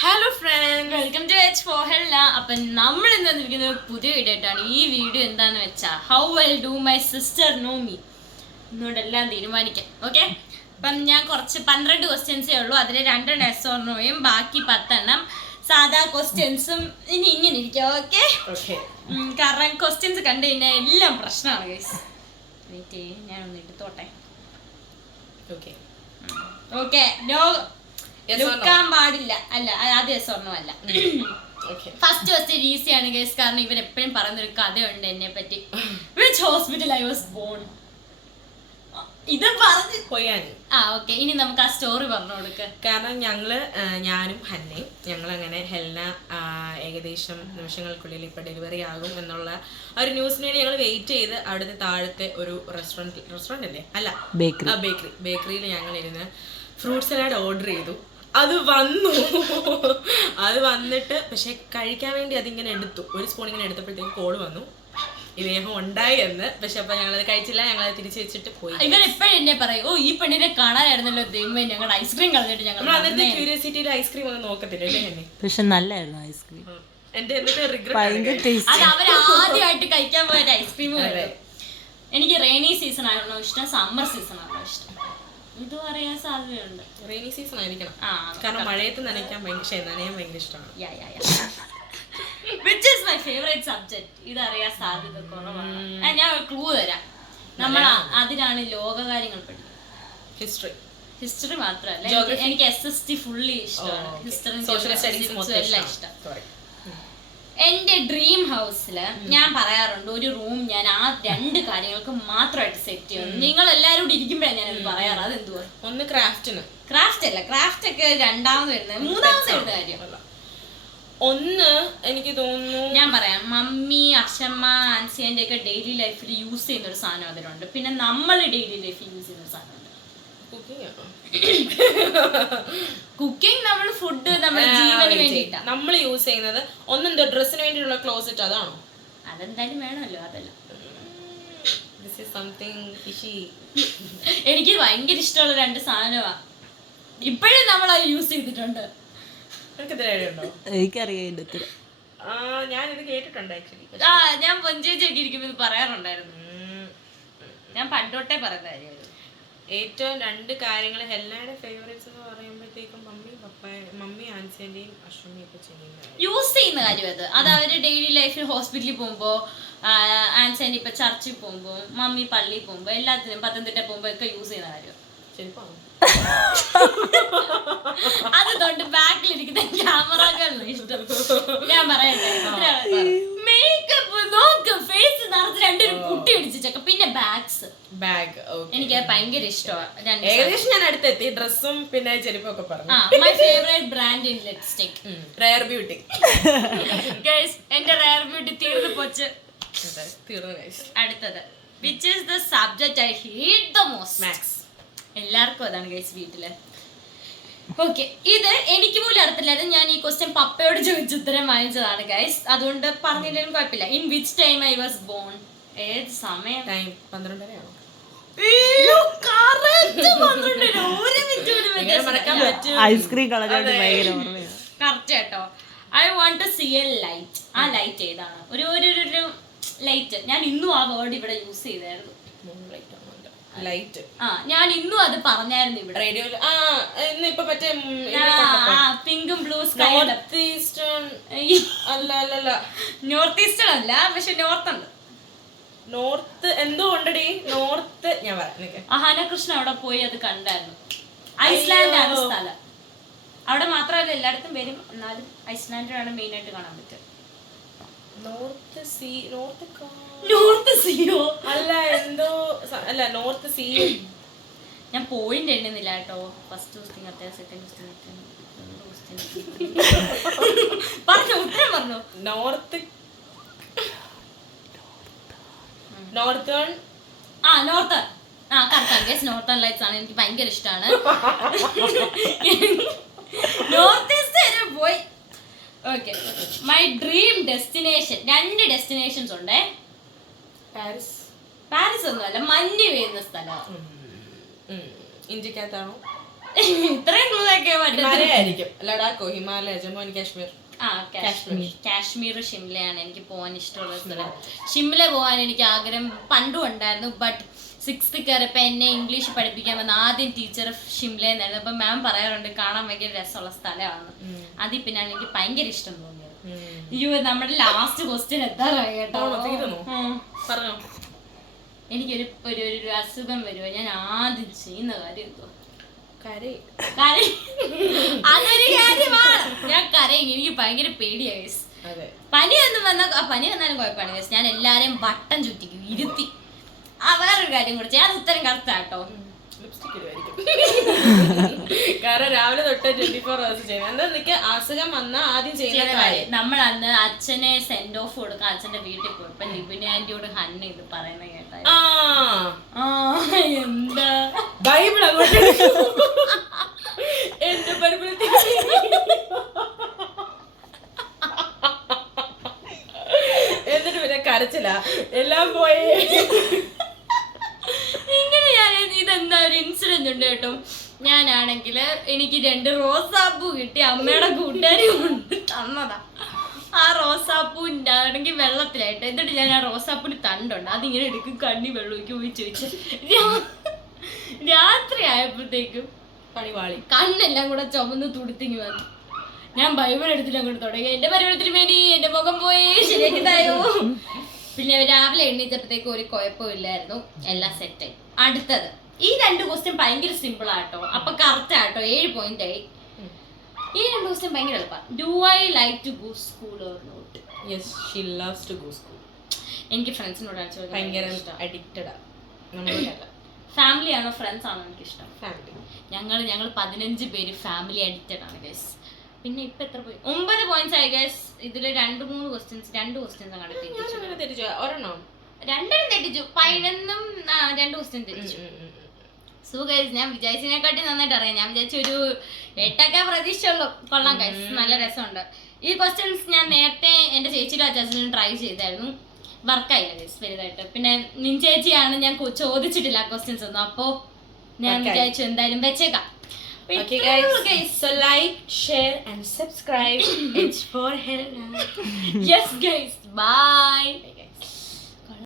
Hello friends, welcome to H for ഹെല്ല. അപ്പം നമ്മൾ ഇന്ന് വന്നിരിക്കുന്ന ഒരു പുതിയ വീഡിയോ ആയിട്ടാണ്. ഈ വീഡിയോ എന്താണെന്ന് വെച്ചാൽ how well do my sister know me എന്നോട് എല്ലാം തീരുമാനിക്കാം. ഓക്കെ, അപ്പം ഞാൻ കുറച്ച് 12 ക്വസ്റ്റ്യൻസേ ഉള്ളൂ. അതിൽ 2 യെസ് ഓർ നോയും ബാക്കി 10 സാധാ ക്വസ്റ്റ്യൻസും ഇനി ഇങ്ങനെ ഇരിക്കാം. ഓക്കെ, കാരണം ക്വസ്റ്റ്യൻസ് കണ്ടു കഴിഞ്ഞാൽ എല്ലാം പ്രശ്നമാണ് ഗൈസ്. വെയിറ്റ് ചെയ്യേ, ഞാനൊന്ന് എടുത്തോട്ടെ. ഓക്കെ, നോ ലുക്കാൻ പാടില്ല. അല്ല, ആദ്യം യെസ് ഓർ നോ അല്ല. ഫസ്റ്റ് ക്വസ്റ്റ്യൻ ഈസിയാണ് ഗൈസ്, കാരണം ഇവർ എപ്പോഴും പറയുന്നൊരു കഥയുണ്ട് എന്നെ പറ്റി. Which hospital I was born. ഇത് പറഞ്ഞു പോയാനി. ഓക്കെ, ഇനി നമുക്ക് ആ സ്റ്റോറി പറഞ്ഞു കൊടുക്ക. കാരണം ഞാനും ഹന്നയും ഞങ്ങളങ്ങനെ ഹെൽന ഏകദേശം നിമിഷങ്ങൾക്കുള്ളിൽ ഇപ്പൊ ഡെലിവറി ആകും എന്നുള്ള ഒരു ന്യൂസിന് വേണ്ടി ഞങ്ങൾ വെയിറ്റ് ചെയ്ത് അവിടുത്തെ താഴത്തെ ഒരു റെസ്റ്റോറന്റ് അല്ലേ, അല്ല ബേക്കറിയിൽ ഞങ്ങൾ ഇരുന്ന് ഫ്രൂട്ട് സലാഡ് ഓർഡർ ചെയ്തു. അത് വന്നിട്ട് പക്ഷെ കഴിക്കാൻ വേണ്ടി അതിങ്ങനെ എടുത്തു. ഒരു സ്പൂൺ ഇങ്ങനെ എടുത്തപ്പോഴത്തേക്ക് കോള് വന്നു, ഇദ്ദേഹം ഉണ്ടായി എന്ന്. പക്ഷെ അപ്പൊ ഞങ്ങളത് കഴിച്ചില്ല, ഞങ്ങളത് തിരിച്ചു വെച്ചിട്ട് പോയി. ഇവർ എപ്പോഴും എന്നെ പറയും, ഈ പെണ്ണിനെ കാണാനായിരുന്നല്ലോ ദൈവമേ, ഞങ്ങളുടെ ഐസ്ക്രീം കളഞ്ഞിട്ട് ഞങ്ങൾ അന്നത്തെ ക്യൂരിയോസിറ്റിയിൽ ഐസ്ക്രീം ഒന്നും നോക്കത്തില്ല എന്നെ. പക്ഷെ നല്ലായിരുന്നു ഐസ്ക്രീം. എന്റെ അത് അവർ ആദ്യമായിട്ട് കഴിക്കാൻ പോയ ഐസ്ക്രീം. എനിക്ക് റെയിനി സീസൺ ആണോ ഇഷ്ടം, സമ്മർ സീസൺ ആണോ ഇഷ്ടം? ഇത് പറയാൻ സാധ്യതയുണ്ട്. റെയിനി സീസൺ ആയിരിക്കണം, കാരണം മഴയത്ത് നനയാൻ ഭയങ്കര ഇഷ്ടമാണ്. Which is my favourite subject. ഇതറിയാൻ സാധ്യത കുറവാണ്. ഞാൻ ക്ലൂ തരാം. നമ്മൾ അതിനാണ് ലോകകാര്യങ്ങൾ പഠിക്കുന്നത്. ഹിസ്റ്ററി മാത്രമല്ല, എനിക്ക് SST ഫുള്ളി ഇഷ്ടമാണ്. ഹിസ്റ്ററി എല്ലാം ഇഷ്ടം. എന്റെ ഡ്രീം ഹൗസില് ഞാൻ പറയാറുണ്ട്, ഒരു റൂം ഞാൻ ആ 2 കാര്യങ്ങൾക്ക് മാത്രമായിട്ട് സെറ്റ് ചെയ്യുന്നു. നിങ്ങൾ എല്ലാവരും കൂടി ഇരിക്കുമ്പോഴാണ് ഞാനത് പറയാറ്. അതെന്തുവാ? ഒന്ന് ക്രാഫ്റ്റ് അല്ല, ക്രാഫ്റ്റ് ഒക്കെ രണ്ടാമത് വരുന്നത്. മൂന്നാമത് വരുന്ന കാര്യം ഒന്ന് എനിക്ക് തോന്നുന്നു, ഞാൻ പറയാം. മമ്മി, അച്ഛമ്മ, ആൻസിയന്റെ ഒക്കെ ഡെയിലി ലൈഫിൽ യൂസ് ചെയ്യുന്ന ഒരു സാധനം അതിലുണ്ട്. പിന്നെ നമ്മൾ ഡെയിലി ലൈഫിൽ യൂസ് ചെയ്യുന്ന ഒരു സാധനമുണ്ട്. കുക്കിംഗ് നമ്മൾ ഫുഡ് നമ്മുടെ ജീവന് വേണ്ടിയിട്ടാ നമ്മൾ യൂസ് ചെയ്യുന്നത്. ഒന്നെന്തോ ഡ്രസ്സിന് വേണ്ടിയുള്ള ക്ലോസറ്റ്, അതാണോ? അതെന്തായാലും വേണമല്ലോ. അതല്ല, എനിക്ക് ഭയങ്കര ഇഷ്ടമുള്ള 2 സാധനമാണ്. ഇപ്പോഴും നമ്മൾ അത് യൂസ് ചെയ്തിട്ടുണ്ട്. എനിക്കറിയാം. ഞാനിത് കേട്ടിട്ടുണ്ട് ആക്ച്വലി. ഞാൻ പൊഞ്ചേച്ചൊക്കെ ഇരിക്കുമ്പോൾ ഇത് പറയാറുണ്ടായിരുന്നു. ഞാൻ പണ്ടോട്ടേ പറയുന്ന കാര്യമായിരുന്നു. ഏറ്റവും 2 കാര്യങ്ങൾ ഹെല്ലയുടെ ഫേവറേറ്റ്സ് എന്ന് പറയുമ്പോഴത്തേക്കും മമ്മി ആൻസിന്റെയും അശ്വമിയൊക്കെ യൂസ് ചെയ്യുന്ന കാര്യം അത് അവര് ഡെയിലി ലൈഫിൽ ഹോസ്പിറ്റലിൽ പോകുമ്പോ, ആൻസിന്റെ ഇപ്പൊ ചർച്ചിൽ പോകുമ്പോ, മമ്മി പള്ളിയിൽ പോകുമ്പോ, എല്ലാത്തിനും പത്തനംതിട്ട പോകുമ്പോ ഒക്കെ യൂസ് ചെയ്യുന്ന കാര്യം. അതുകൊണ്ട് ബാക്കിലിരിക്കുന്ന ക്യാമറകളിൽ ഇഷ്ടം. ഞാൻ പറയട്ടെ, മേക്കപ്പ് നോക്ക്, ഫേസ് നിറച്ച് 2 പുട്ടി അടിച്ചൊക്കെ. പിന്നെ ബാഗ് എനിക്ക് ഭയങ്കര ഇഷ്ടമാണ്. ഏകദേശം ഞാൻ അടുത്തെത്തി. ഡ്രസ്സും പിന്നെ ചെരുപ്പൊക്കെ പറഞ്ഞു. My favourite brand in lipstick, rare beauty. Guys, എന്റെ റെയർ ബ്യൂട്ടി തീർന്നു പോച്ച്. അടുത്തത്, which is the subject I hate the most? Maths. എല്ലാവർക്കും അതാണ് ഗൈസ് വീട്ടില്. ഓക്കെ, ഇത് എനിക്ക് പോലും അറിയത്തില്ലായിരുന്നു. ഞാൻ ഈ ക്വസ്റ്റ്യൻ പപ്പയോട് ചോദിച്ച് ഉത്തരം വാങ്ങിച്ചതാണ് ഗൈസ്. അതുകൊണ്ട് പറഞ്ഞില്ലെങ്കിലും കുഴപ്പമില്ല. In which time I was born? ഏത് സമയം? 12:30 ആണോ? ഐസ്ക്രീം കളഞ്ഞോണ്ട് ഭയങ്കര ഓർമ്മയാണ്. കറക്റ്റ് കേട്ടോ. I want to see a light. ആ ലൈറ്റ് ഏതാണ്? ഒരു ലൈറ്റ്. ഞാൻ ഇന്നും ആ വേർഡ് ഇവിടെ യൂസ് ചെയ്തായിരുന്നു. ലൈറ്റ്. ഞാൻ ഇന്നും അത് പറഞ്ഞായിരുന്നു ഇവിടെ റേഡിയോയിൽ. ഇന്നിപ്പോ മറ്റേ പിങ്കും ബ്ലൂ സ്കൈ. നോർത്ത് ഈസ്റ്റേൺ അല്ല, നോർത്ത് ഈസ്റ്റേൺ അല്ല, പക്ഷെ നോർത്ത് ഉണ്ട്. നോർത്ത് എന്തോ ഉണ്ടടി. നോർത്ത് ഞാൻ പറയാം. അഹാനകൃഷ്ണ അവിടെ പോയി അത് കണ്ടായിരുന്നു. ഐസ്ലാൻഡ് ആണ് സ്ഥലം. അവിടെ മാത്രമല്ല, എല്ലായിടത്തും വരും. എന്നാലും ഐസ്ലാൻഡിലാണ് മെയിൻ ആയിട്ട് കാണാൻ പറ്റും. നോർത്ത് സീയോ അല്ല, എന്തോ അല്ല, നോർത്ത് സീ. ഞാൻ പോയിന്റ് എണ്ണുന്നില്ല കേട്ടോ. ഫസ്റ്റ് ക്വസ്റ്റ്യൻ അത്യാവശ്യം, സെക്കൻഡ് ക്വസ്റ്റ്യൻ പറഞ്ഞു, ഉത്തരം പറഞ്ഞു. നോർത്തേൺ നോർത്തേൺ ലൈറ്റ്സ് ആണ്. എനിക്ക് ഭയങ്കര ഇഷ്ടമാണ്. നോർത്ത് ഈസ്റ്റ് പോയി. Okay, my dream destination. 2 destinations ഉണ്ടേ. പാരീസ് ഒന്നുമല്ല, മഞ്ഞ് പെയ്യുന്ന സ്ഥലം. ഇന്ത്യക്കകത്താണോ? ഇത്രയും ക്ലൂ ഒക്കെ ഹിമാലയ ആയിരിക്കും. ലഡാക്കോ, ഹിമാലയ, ജമ്മു ആൻഡ് കാശ്മീർ. കാശ്മീർ ഷിംലയാണ് എനിക്ക് പോകാൻ ഇഷ്ടമുള്ള സ്ഥലം. ഷിംല പോകാൻ എനിക്ക് ആഗ്രഹം പണ്ടും ഉണ്ടായിരുന്നു. ബട്ട് 6th കയറിയപ്പോൾ എന്നെ ഇംഗ്ലീഷ് പഠിപ്പിക്കാൻ വന്ന ആദ്യം ടീച്ചർ ഷിംലയെന്നായിരുന്നു. അപ്പം മാം പറയാറുണ്ട് കാണാൻ ഭയങ്കര രസമുള്ള സ്ഥലമാണ്. അതിൽ പിന്നാണ് എനിക്ക് ഭയങ്കര ഇഷ്ടം തോന്നിയത്. അയ്യോ, നമ്മുടെ ലാസ്റ്റ് ക്വസ്റ്റ്യൻ എത്താറായി കേട്ടോ. പറഞ്ഞോ. എനിക്കൊരു ഒരു അസുഖം വരുമോ, ഞാൻ ആദ്യം ചെയ്യുന്ന കാര്യം എന്തോ? അതൊരു കാര്യമാണ്. ഞാൻ കരയും. എനിക്ക് ഭയങ്കര പേടിയായി. പനിയൊന്നും വന്നാൽ പനി വന്നാലും കുഴപ്പമാണ് ഗൈസ്. ഞാൻ എല്ലാരെയും വട്ടം ചുറ്റിക്കും, ഇരുത്തി. വേറൊരു കാര്യം കൂടെ ചെയ്യാൻ ഉത്തരം കറക്റ്റ് ആട്ടോ. കാരണം രാവിലെ തൊട്ട് 24 hours ചെയ്യുന്നത് എന്താ നിനക്ക് അസുഖം വന്നാൽ ആദ്യം ചെയ്യുന്ന കാര്യം. നമ്മൾ അന്ന് അച്ഛനെ സെൻഡ് ഓഫ് കൊടുക്കാൻ അച്ഛന്റെ വീട്ടിൽ പോയപ്പോ ലിബിനി ആന്റിയോട് ഹന്ന ഇത് പറയുന്ന കേട്ടാ. എന്താ ബൈബിൾ അങ്ങോട്ട് എന്റെ പരിപാടി എന്നിട്ട് പിന്നെ കരച്ചില്ല എല്ലാം പോയി. ഇങ്ങനെ ഞാൻ ഇതെന്താ ഒരു ഇൻസിഡന്റ് ഉണ്ട് കേട്ടോ. ഞാനാണെങ്കിൽ എനിക്ക് 2 റോസാപ്പൂ കിട്ടി. അമ്മയുടെ കൂട്ടുകാരി കൊണ്ട് തന്നതാ. ആ റോസാപ്പൂൻ്റെ ആണെങ്കിൽ വെള്ളത്തിലായിട്ട്. എന്നിട്ട് ഞാൻ ആ റോസാപ്പൂന് തണ്ടുണ്ട്, അതിങ്ങനെ എടുക്കും, കണ്ണി വെള്ളമൊക്കെ ഒഴിച്ച് വെച്ച് രാത്രി ആയപ്പോഴത്തേക്കും പണിവാളി കണ്ണെല്ലാം കൂടെ ചുമന്ന് തുടുത്തിങ്ങി വന്നു. ഞാൻ ബൈബിൾ എടുത്തിട്ട് അങ്ങോട്ട് തുടങ്ങി. എന്റെ പരിപാലത്തിന് വേണ്ടി എന്റെ മുഖം പോയി ശരിയാക്കിതായോ. പിന്നെ രാവിലെ എണ്ണീറ്റപ്പോഴത്തേക്കും ഒരു കുഴപ്പമില്ലായിരുന്നു, എല്ലാം സെറ്റായി. അടുത്തത് ഈ 2 ക്വസ്റ്റ്യൻ ഭയങ്കര സിമ്പിൾ ആട്ടോ. അപ്പൊ കറക്റ്റ് ആട്ടോ, 7 point ആയി. ഈ 2 ക്വസ്റ്റ്യൻ ഭയങ്കര എളുപ്പമാണ്. Do I like to go school or not? Yes, she loves to go school. എനിക്ക് ഫ്രണ്ട്സിനോട് ഭയങ്കര അഡിക്റ്റഡാ. ഫാമിലി ആണോ ഫ്രണ്ട്സ് ആണോ എനിക്കിഷ്ടം? ഫാമിലി. ഞങ്ങൾ 15 പേര് ഫാമിലി അഡിക്റ്റഡ് ആണ് ഗൈസ്. പിന്നെ ഇപ്പൊ എത്ര പോയി? 9 points ആയി ഗൈസ്. ഇതില് 2 ക്വസ്റ്റ്യൻസ് അങ്ങോട്ട് തെറ്റിച്ചു. ഒരെണ്ണം 2 തെറ്റിച്ചു. 11 2 ക്വസ്റ്റ്യൻ തെറ്റിച്ചു. സോ ഗൈസ്, ഞാൻ വിചാരിച്ചതിനെക്കാട്ടി നന്നായിട്ട് അറിയാം. ഞാൻ വിചാരിച്ച ഒരു 8 പ്രതീക്ഷയുള്ളൂ. കൊള്ളാം ഗൈസ്, നല്ല രസമുണ്ട്. ഈ ക്വസ്റ്റ്യൻസ് ഞാൻ നേരത്തെ എൻ്റെ ചേച്ചിയുടെ അച്ചാച്ചനും ട്രൈ ചെയ്തായിരുന്നു, വർക്കായില്ല ഗൈസ് വലുതായിട്ട്. പിന്നെ നിൻ ചേച്ചിയാണ് ഞാൻ ചോദിച്ചിട്ടില്ല ക്വസ്റ്റ്യൻസ് ഒന്നും. അപ്പോൾ ഞാൻ വിചാരിച്ചു എന്തായാലും വെച്ചേക്കാം. Okay guys, so like, share and subscribe. It's for Helena. Yes guys, bye.